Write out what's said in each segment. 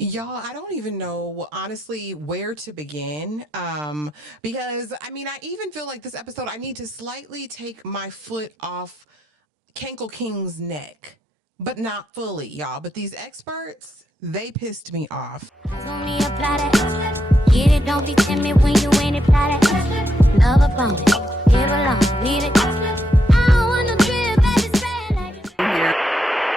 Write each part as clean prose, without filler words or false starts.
Y'all, I don't even know honestly where to begin. Because I mean, I even feel like this episode, I need to slightly take my foot off Kankle King's neck, but not fully, y'all. But these experts, they pissed me off. Get it, don't be timid when you ain't it, love up on it, give along, need it. I don't want no trip, baby, spend like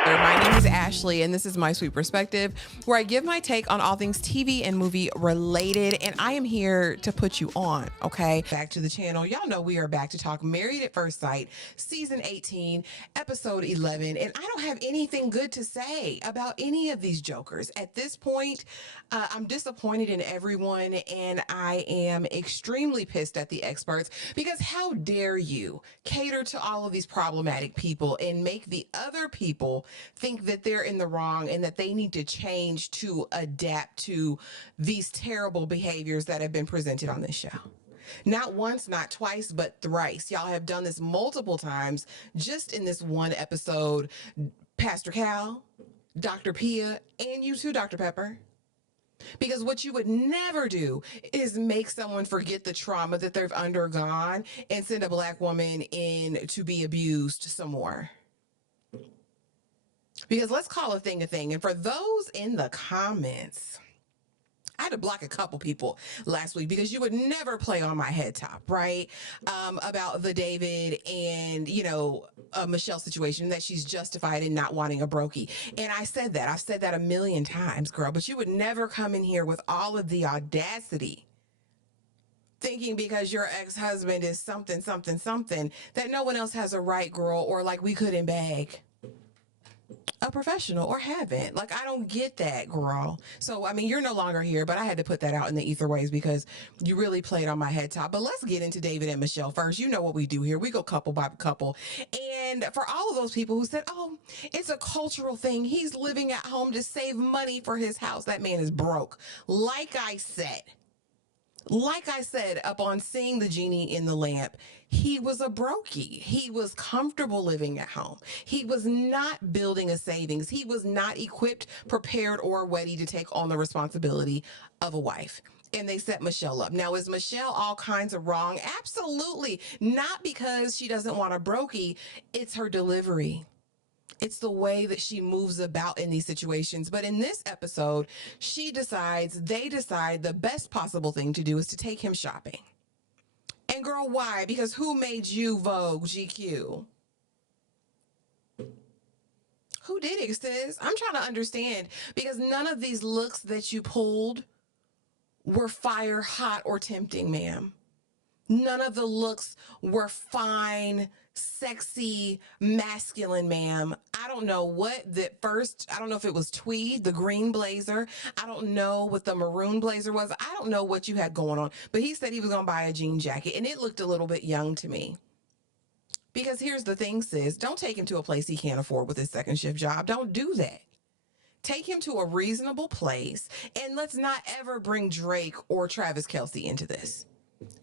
My name is Ashley, and this is My Sweet Perspective, where I give my take on all things TV and movie related, and I am here to put you on, okay? Back to the channel. Y'all know we are back to talk Married at First Sight, Season 18, Episode 11, and I don't have anything good to say about any of these jokers. At this point, I'm disappointed in everyone, and I am extremely pissed at the experts, because how dare you cater to all of these problematic people and make the other people think that they're in the wrong and that they need to change to adapt to these terrible behaviors that have been presented on this show. Not once, not twice, but thrice. Y'all have done this multiple times just in this one episode. Pastor Cal, Dr. Pia, and you too, Dr. Pepper. Because what you would never do is make someone forget the trauma that they've undergone and send a black woman in to be abused some more. Because let's call a thing. And for those in the comments, I had to block a couple people last week because you would never play on my head top, right? About the David and, Michelle situation, that she's justified in not wanting a brokey. And I said that. I've said that a million times, girl, but you would never come in here with all of the audacity thinking because your ex-husband is something, that no one else has a right, girl, or like we couldn't bag a professional or haven't. Like, I don't get that, girl. So, I mean, you're no longer here, but I had to put that out in the ether ways because you really played on my head top. But let's get into David and Michelle first. You know what we do here. We go couple by couple. And for all of those people who said, oh, it's a cultural thing, he's living at home to save money for his house. That man is broke. Like I said, upon seeing the genie in the lamp, he was a brokey. He was comfortable living at home. He was not building a savings. He was not equipped, prepared, or ready to take on the responsibility of a wife. And they set Michelle up. Now, is Michelle all kinds of wrong? Absolutely. Not because she doesn't want a brokey. It's her delivery. It's the way that she moves about in these situations. But in this episode, they decide the best possible thing to do is to take him shopping. And girl, why? Because who made you Vogue GQ? Who did it, sis? I'm trying to understand, because none of these looks that you pulled were fire, hot, or tempting, ma'am. None of the looks were fine, sexy, masculine, ma'am. I don't know I don't know if it was tweed, the green blazer. I don't know what the maroon blazer was. I don't know what you had going on. But he said he was going to buy a jean jacket, and it looked a little bit young to me. Because here's the thing, sis. Don't take him to a place he can't afford with his second shift job. Don't do that. Take him to a reasonable place, and let's not ever bring Drake or Travis Kelce into this.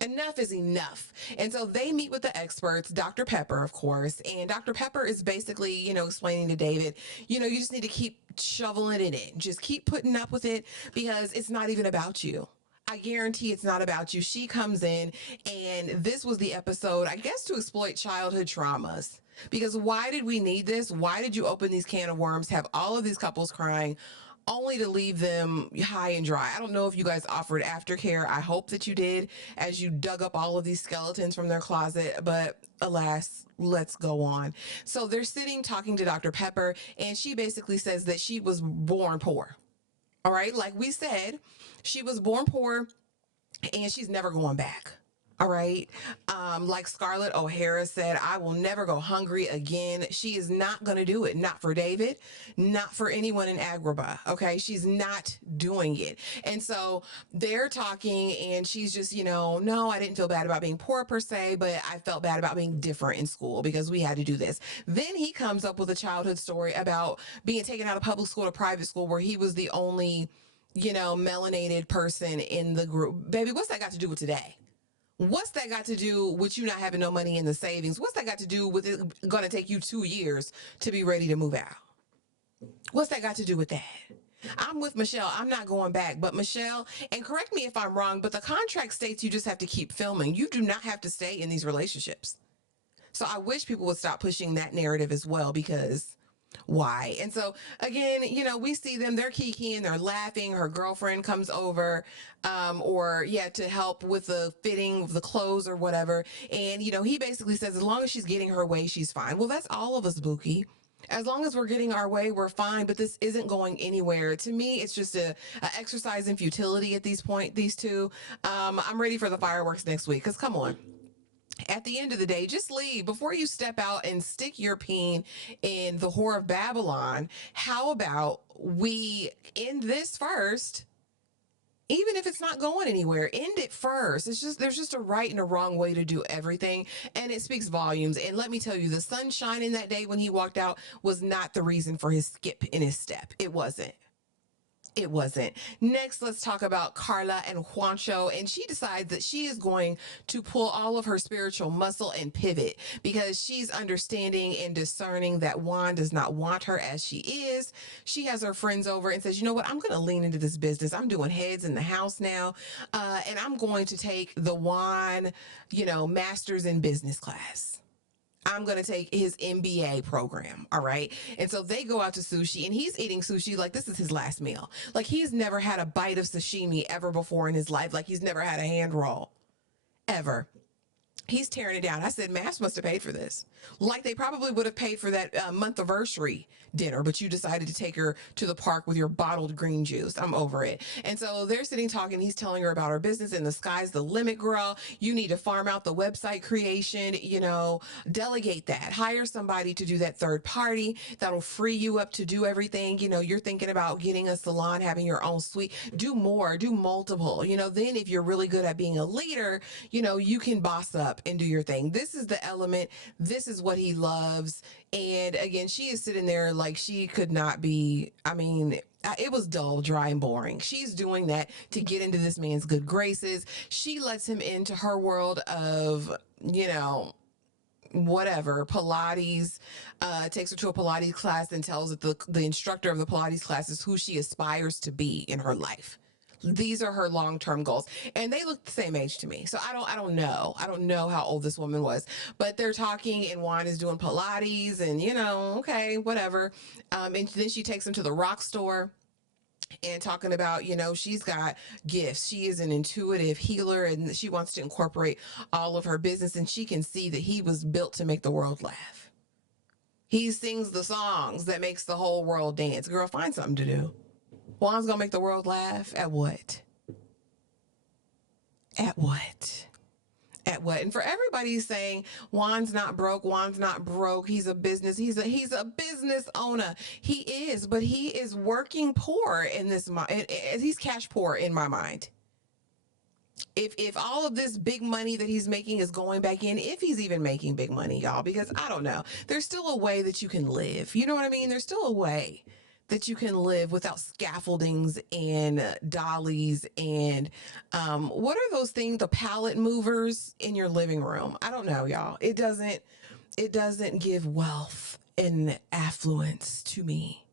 Enough is enough. And so they meet with the experts, Dr. Pepper, of course, and Dr. Pepper is basically, explaining to David, you just need to keep shoveling it in. Just keep putting up with it because it's not even about you. I guarantee it's not about you. She comes in, and this was the episode, I guess, to exploit childhood traumas. Because why did we need this? Why did you open these can of worms, have all of these couples crying, only to leave them high and dry? I don't know if you guys offered aftercare. I hope that you did, as you dug up all of these skeletons from their closet, but alas, let's go on. So they're sitting talking to Dr. Pepper, and she basically says that she was born poor. All right, like we said, she was born poor, and she's never going back. All right. Like Scarlett O'Hara said, I will never go hungry again. She is not going to do it. Not for David, not for anyone in Agrabah. Okay. She's not doing it. And so they're talking, and she's just, no, I didn't feel bad about being poor per se, but I felt bad about being different in school because we had to do this. Then he comes up with a childhood story about being taken out of public school to private school where he was the only, melanated person in the group. Baby, what's that got to do with today? What's that got to do with you not having no money in the savings? What's that got to do with it going to take you 2 years to be ready to move out? What's that got to do with that? I'm with Michelle. I'm not going back. But Michelle, and correct me if I'm wrong, but the contract states you just have to keep filming. You do not have to stay in these relationships. So I wish people would stop pushing that narrative as well, because why? And so again, we see them, they're kikiing, they're laughing. Her girlfriend comes over, or yeah, to help with the fitting of the clothes or whatever. And, he basically says, as long as she's getting her way, she's fine. Well, that's all of us, Buki. As long as we're getting our way, we're fine. But this isn't going anywhere. To me, it's just a exercise in futility at these point. These two, I'm ready for the fireworks next week. Because come on, at the end of the day, just leave before you step out and stick your peen in the whore of Babylon. How about we end this first? Even if it's not going anywhere, end it first. There's just a right and a wrong way to do everything, and it speaks volumes. And let me tell you, the sun shining that day when he walked out was not the reason for his skip in his step. It wasn't. It wasn't. Next, let's talk about Carla and Juancho. And she decides that she is going to pull all of her spiritual muscle and pivot, because she's understanding and discerning that Juan does not want her as she is. She has her friends over and says, you know what? I'm going to lean into this business. I'm doing heads in the house now. And I'm going to take the Juan, master's in business class. I'm going to take his MBA program. All right. And so they go out to sushi, and he's eating sushi like this is his last meal. Like he's never had a bite of sashimi ever before in his life. Like he's never had a hand roll ever. He's tearing it down. I said, mafs must have paid for this. Like they probably would have paid for that month-aversary dinner, but you decided to take her to the park with your bottled green juice. I'm over it. And so they're sitting talking. He's telling her about her business, and the sky's the limit, girl. You need to farm out the website creation, delegate that. Hire somebody to do that third party. That'll free you up to do everything. You're thinking about getting a salon, having your own suite. Do more, do multiple. Then if you're really good at being a leader, you can boss up and do your thing. This is the element. This is what he loves. And again, she is sitting there like she could not be. I mean, it was dull, dry, and boring. She's doing that to get into this man's good graces. She lets him into her world of, whatever, Pilates, takes her to a Pilates class and tells that the instructor of the Pilates class is who she aspires to be in her life. These are her long-term goals, and they look the same age to me. So I don't know how old this woman was, but they're talking, and Juan is doing Pilates, and okay, whatever. And then she takes him to the rock store and talking about, she's got gifts. She is an intuitive healer, and she wants to incorporate all of her business, and she can see that he was built to make the world laugh. He sings the songs that makes the whole world dance. Girl, find something to do. Juan's gonna make the world laugh at what? At what? At what? And for everybody saying Juan's not broke, he's a business, he's a business owner. He is, but he is working poor in this. He's cash poor in my mind. If all of this big money that he's making is going back in, if he's even making big money, y'all, because I don't know, there's still a way that you can live. You know what I mean? There's still a way that you can live without scaffoldings and dollies and what are those things, the pallet movers in your living room? I don't know, y'all. It doesn't give wealth and affluence to me.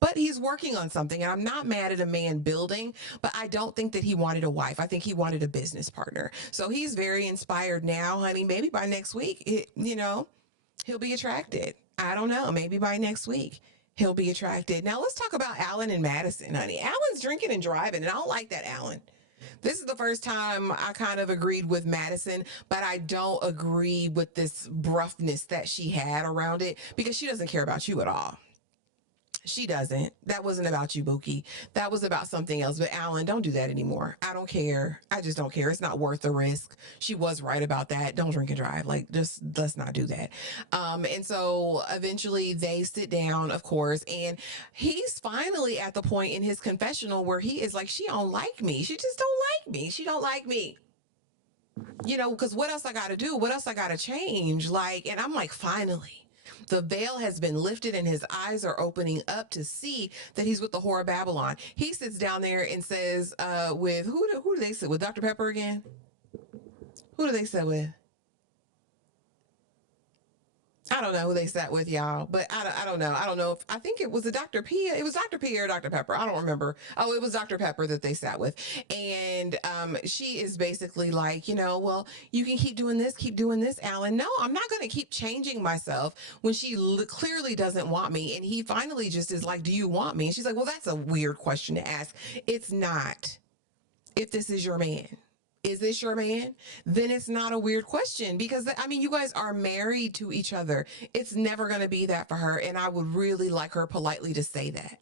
But he's working on something, and I'm not mad at a man building, but I don't think that he wanted a wife. I think he wanted a business partner. So he's very inspired now, honey. Maybe by next week, he'll be attracted. I don't know. Maybe by next week, he'll be attracted. Now let's talk about Allan and Madison, honey. Allan's drinking and driving, and I don't like that, Allan. This is the first time I kind of agreed with Madison, but I don't agree with this gruffness that she had around it, because she doesn't care about you at all. She doesn't. That wasn't about you, Buki. That was about something else. But Allan, don't do that anymore. I don't care. I just don't care. It's not worth the risk. She was right about that. Don't drink and drive. Like, just let's not do that. And so eventually they sit down, of course, and he's finally at the point in his confessional where he is like, she don't like me. She just don't like me. She don't like me. Because what else I got to do? What else I got to change? And I'm like, finally. The veil has been lifted and his eyes are opening up to see that he's with the whore of Babylon. He sits down there and says, with who do they sit with? Dr. Pepper again? Who do they sit with? I don't know who they sat with, y'all, but I don't know. I don't know if I think it was a Dr. Pia. It was Dr. Pia or Dr. Pepper. I don't remember. Oh, it was Dr. Pepper that they sat with. And she is basically like, well, you can keep doing this, Allan. No, I'm not going to keep changing myself when she clearly doesn't want me. And he finally just is like, do you want me? And she's like, well, that's a weird question to ask. It's not. If this is your man. Is this your man? Then it's not a weird question because, I mean, you guys are married to each other. It's never going to be that for her. And I would really like her politely to say that.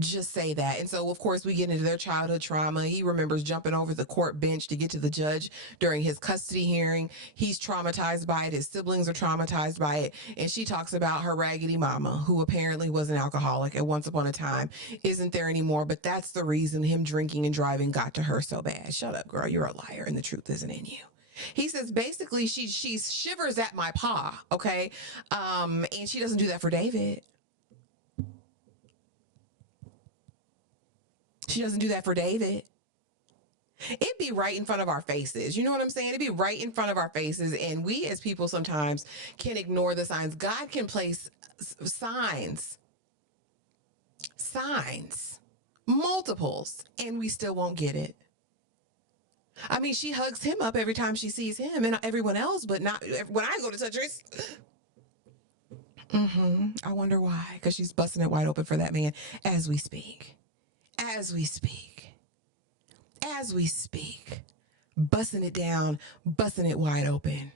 Just say that. And so, of course, we get into their childhood trauma. He remembers jumping over the court bench to get to the judge during his custody hearing. He's traumatized by it. His siblings are traumatized by it. And she talks about her raggedy mama, who apparently was an alcoholic at once upon a time, isn't there anymore. But that's the reason him drinking and driving got to her so bad. Shut up, girl. You're a liar and the truth isn't in you. He says basically she shivers at my paw, okay? And she doesn't do that for David. She doesn't do that for David. It'd be right in front of our faces. You know what I'm saying? It'd be right in front of our faces. And we as people sometimes can ignore the signs. God can place signs, multiples, and we still won't get it. I mean, she hugs him up every time she sees him and everyone else, but not when I go to touch her. I wonder why, because she's busting it wide open for that man as we speak. As we speak, busting it down, busting it wide open.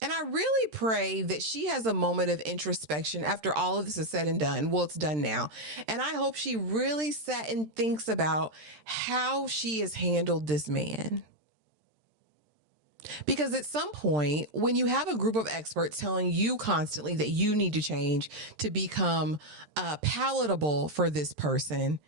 And I really pray that she has a moment of introspection after all of this is said and done. Well, it's done now. And I hope she really sat and thinks about how she has handled this man. Because at some point, when you have a group of experts telling you constantly that you need to change to become palatable for this person,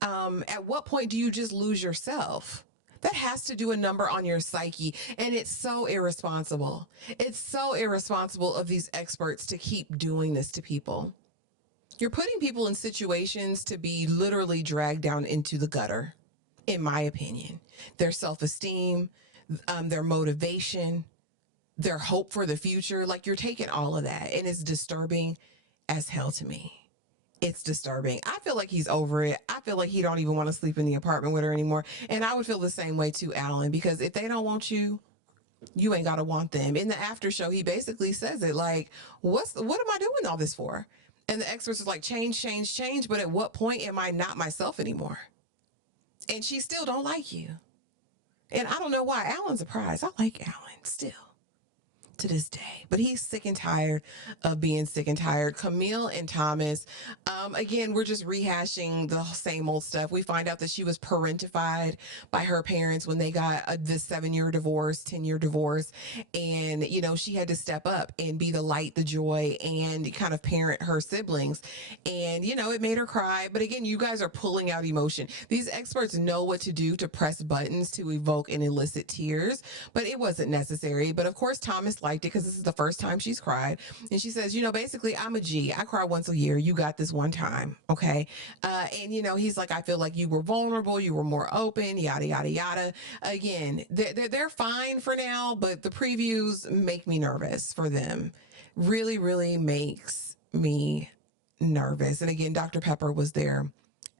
at what point do you just lose yourself? That has to do a number on your psyche. And it's so irresponsible. It's so irresponsible of these experts to keep doing this to people. You're putting people in situations to be literally dragged down into the gutter, in my opinion. Their self-esteem, their motivation, their hope for the future. Like, you're taking all of that, and it's disturbing as hell to me. It's disturbing. I feel like he's over it. I feel like he don't even want to sleep in the apartment with her anymore. And I would feel the same way too, Allan, because if they don't want you, you ain't got to want them. In the after show, he basically says it like, what am I doing all this for? And the experts are like, change. But at what point am I not myself anymore? And she still don't like you. And I don't know why. Allan's a prize. I like Allan still to this day, but he's sick and tired of being sick and tired. Camille and Thomas, again, we're just rehashing the same old stuff. We find out that she was parentified by her parents when they got this 7-year divorce, 10-year divorce. And, she had to step up and be the light, the joy, and kind of parent her siblings. And, it made her cry. But again, you guys are pulling out emotion. These experts know what to do to press buttons to evoke and elicit tears, but it wasn't necessary. But of course, Thomas liked it because this is the first time she's cried. And she says, basically, I'm a G. I cry once a year. You got this one time. Okay. And, he's like, I feel like you were vulnerable. You were more open, yada, yada, yada. Again, they're fine for now, but the previews make me nervous for them. Really, really makes me nervous. And again, Dr. Pepper was their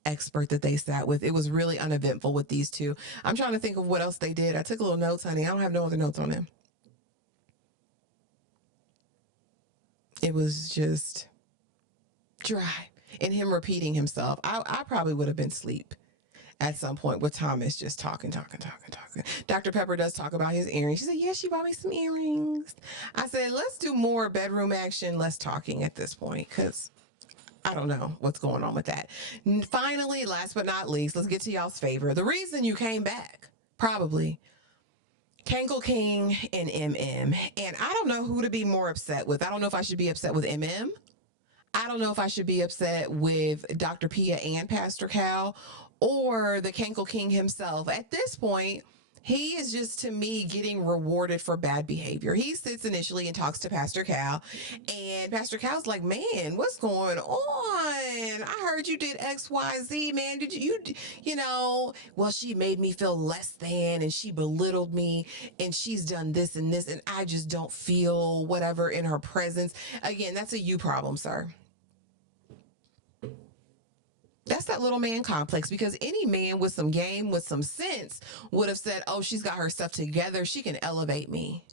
expert that they sat with. It was really uneventful with these two. I'm trying to think of what else they did. I took a little notes, honey. I don't have no other notes on them. It was just dry. And him repeating himself. I probably would have been asleep at some point with Thomas just talking. Dr. Pepper does talk about his earrings. She said, yeah, she bought me some earrings. I said, let's do more bedroom action, less talking at this point, because I don't know what's going on with that. Finally, last but not least, let's get to y'all's favorite. The reason you came back, probably. Cankle King and MM. And I don't know who to be more upset with. I don't know if I should be upset with MM. I don't know if I should be upset with Dr. Pia and Pastor Cal or the Cankle King himself. At this point, He is just, to me, getting rewarded for bad behavior. He sits initially and talks to Pastor Cal, and Pastor Cal's like, man, what's going on? I heard you did XYZ, man. Did you know, well, she made me feel less than, and she belittled me, and she's done this and this, and I just don't feel whatever in her presence. Again, that's a you problem, sir. That's that little man complex, because any man with some game, with some sense, would have said, oh, she's got her stuff together. She can elevate me.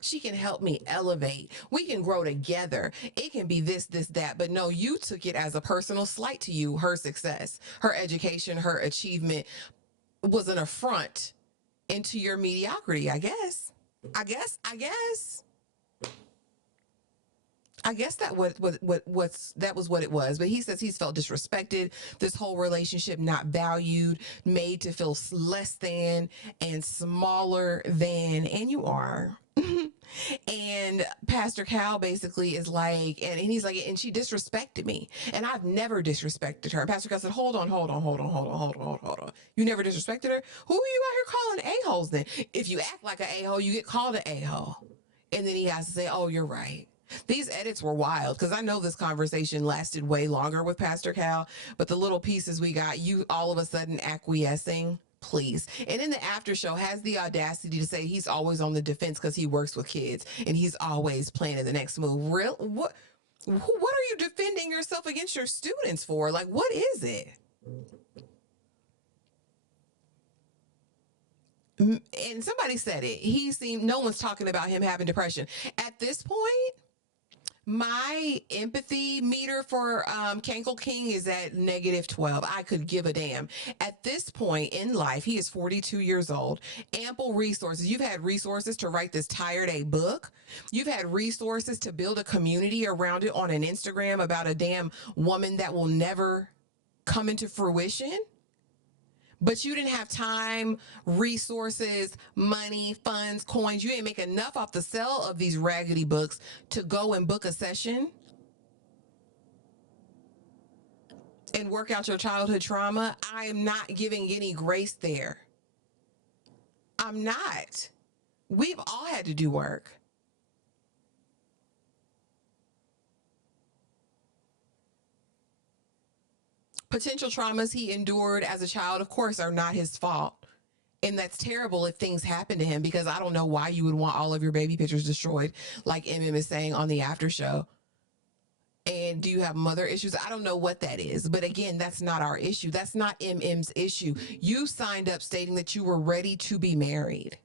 She can help me elevate. We can grow together. It can be this, this, that. But no, you took it as a personal slight to you. Her success, her education, her achievement was an affront into your mediocrity, I guess. I guess that that was what it was. But he says he's felt disrespected, this whole relationship not valued, made to feel less than and smaller than, and you are. And Pastor Cal basically is like, and he's like, and she disrespected me, and I've never disrespected her. And Pastor Cal said, hold on. You never disrespected her? Who are you out here calling a-holes then? If you act like an a-hole, you get called an a-hole. And then he has to say, oh, you're right. These edits were wild, because I know this conversation lasted way longer with Pastor Cal, but the little pieces we got, you all of a sudden acquiescing, please. And in the after show, has the audacity to say he's always on the defense because he works with kids and he's always planning the next move. Real? What are you defending yourself against your students for? Like, what is it? And somebody said it. No one's talking about him having depression. At this point, my empathy meter for Cankle King is at -12. I could give a damn. At this point in life, he is 42 years old. Ample resources. You've had resources to write this tired A book. You've had resources to build a community around it on an Instagram about a damn woman that will never come into fruition. But you didn't have time, resources, money, funds, coins. You didn't make enough off the sale of these raggedy books to go and book a session and work out your childhood trauma. I am not giving any grace there. I'm not. We've all had to do work. Potential traumas he endured as a child, of course, are not his fault. And that's terrible if things happen to him, because I don't know why you would want all of your baby pictures destroyed, like MM is saying on the after show. And do you have mother issues? I don't know what that is. But again, that's not our issue. That's not MM's issue. You signed up stating that you were ready to be married.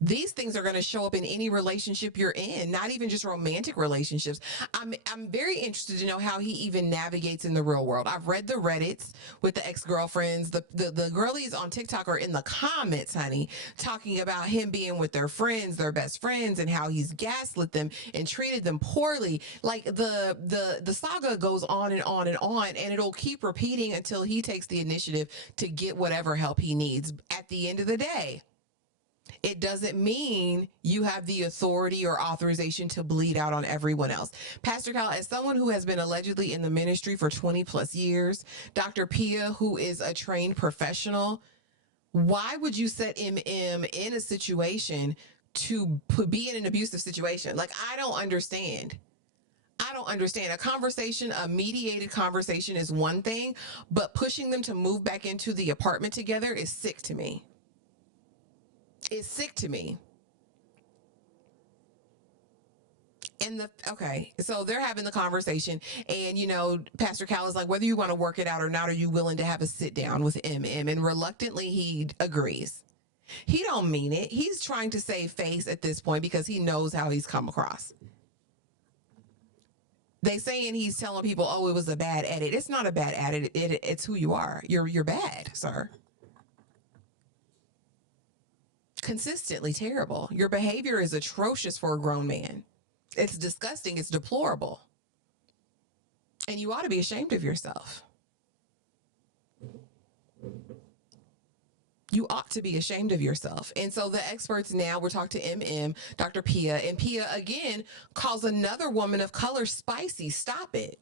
These things are going to show up in any relationship you're in, not even just romantic relationships. I'm very interested to know how he even navigates in the real world. I've read the Reddits with the ex-girlfriends. The girlies on TikTok are in the comments, honey, talking about him being with their friends, their best friends, and how he's gaslit them and treated them poorly. Like the saga goes on and on and on, and it'll keep repeating until he takes the initiative to get whatever help he needs. At the end of the day, it doesn't mean you have the authority or authorization to bleed out on everyone else. Pastor Cal, as someone who has been allegedly in the ministry for 20 plus years, Dr. Pia, who is a trained professional, why would you set MM in a situation to be in an abusive situation? Like, I don't understand. A conversation, a mediated conversation is one thing, but pushing them to move back into the apartment together is sick to me. It's sick to me. And so they're having the conversation, and Pastor Cal is like, whether you want to work it out or not, are you willing to have a sit down with MM? And reluctantly he agrees. He don't mean it. He's trying to save face at this point because he knows how he's come across. They saying he's telling people, oh, it was a bad edit. It's not a bad edit. It's who you are. You're bad, sir. Consistently terrible. Your behavior is atrocious for a grown man. It's disgusting. It's deplorable. And you ought to be ashamed of yourself. You ought to be ashamed of yourself. And so the experts now, we're talking to MM, Dr. Pia, and Pia again calls another woman of color spicy. Stop it.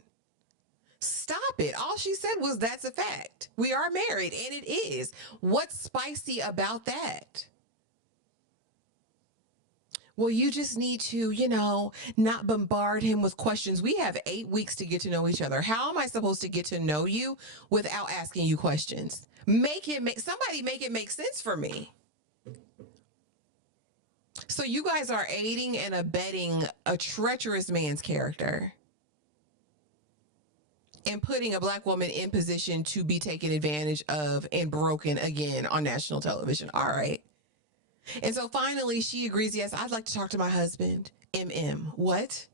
Stop stop it. All she said was, that's a fact. We are married, and it is. What's spicy about that? Well, you just need to, not bombard him with questions. We have 8 weeks to get to know each other. How am I supposed to get to know you without asking you questions? Somebody make it make sense for me. So you guys are aiding and abetting a treacherous man's character and putting a Black woman in position to be taken advantage of and broken again on national television. All right. And so finally she agrees, yes, I'd like to talk to my husband. What?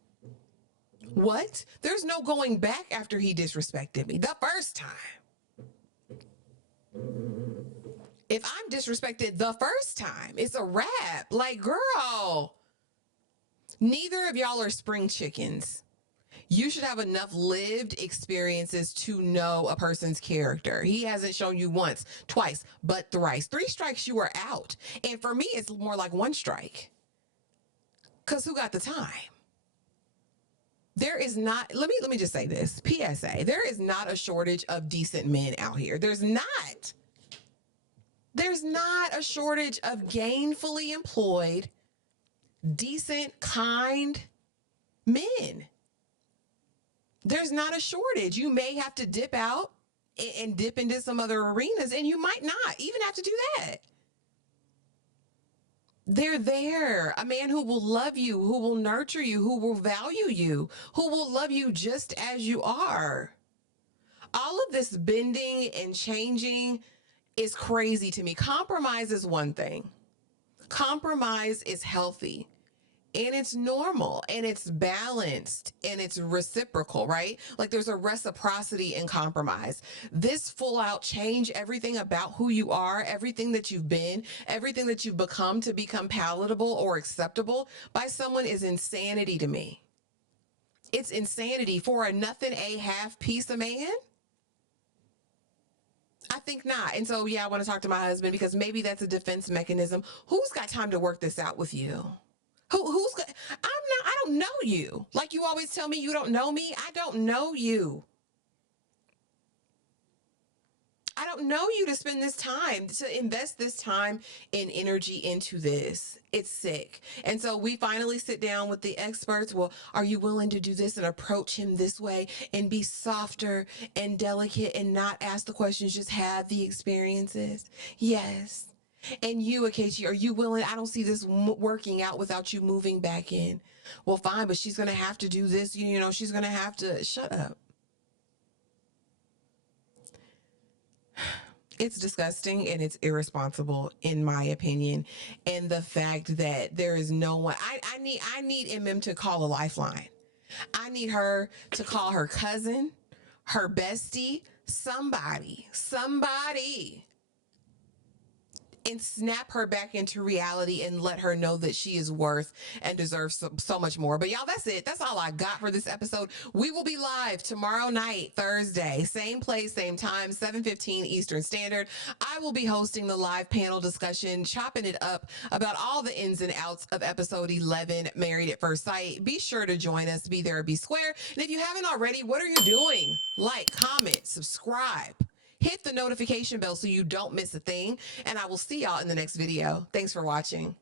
What? There's no going back after he disrespected me the first time. If I'm disrespected the first time, it's a wrap. Like, girl, neither of y'all are spring chickens. You should have enough lived experiences to know a person's character. He hasn't shown you once, twice, but thrice. 3 strikes, you are out. And for me, it's more like 1 strike. Because who got the time? There is not, let me just say this, PSA, there is not a shortage of decent men out here. There's not. There's not a shortage of gainfully employed, decent, kind men. There's not a shortage. You may have to dip out and dip into some other arenas, and you might not even have to do that. They're there. A man who will love you, who will nurture you, who will value you, who will love you just as you are. All of this bending and changing is crazy to me. Compromise is one thing. Compromise is healthy. And it's normal and it's balanced and it's reciprocal, right? Like there's a reciprocity in compromise. This full out change everything about who you are, everything that you've been, everything that you've become to become palatable or acceptable by someone is insanity to me. It's insanity for a nothing, a half piece of man. I think not. And so, yeah, I want to talk to my husband because maybe that's a defense mechanism. Who's got time to work this out with you? Who's got, I don't know you. Like you always tell me you don't know me. I don't know you. I don't know you to spend this time, to invest this time and energy into this. It's sick. And so we finally sit down with the experts. Well, are you willing to do this and approach him this way and be softer and delicate and not ask the questions, just have the experiences? Yes. And you, Ikechi, are you willing? I don't see this working out without you moving back in. Well, fine, but she's going to have to do this. She's going to have to shut up. It's disgusting and it's irresponsible, in my opinion. And the fact that there is no one, I need to call a lifeline. I need her to call her cousin, her bestie, somebody, and snap her back into reality and let her know that she is worth and deserves so much more. But y'all, that's it. That's all I got for this episode. We will be live tomorrow night, Thursday, same place, same time, 7:15 Eastern Standard. I will be hosting the live panel discussion, chopping it up about all the ins and outs of episode 11, Married at First Sight. Be sure to join us. Be there, be square. And if you haven't already, what are you doing? Like, comment, subscribe. Hit the notification bell so you don't miss a thing. And I will see y'all in the next video. Thanks for watching.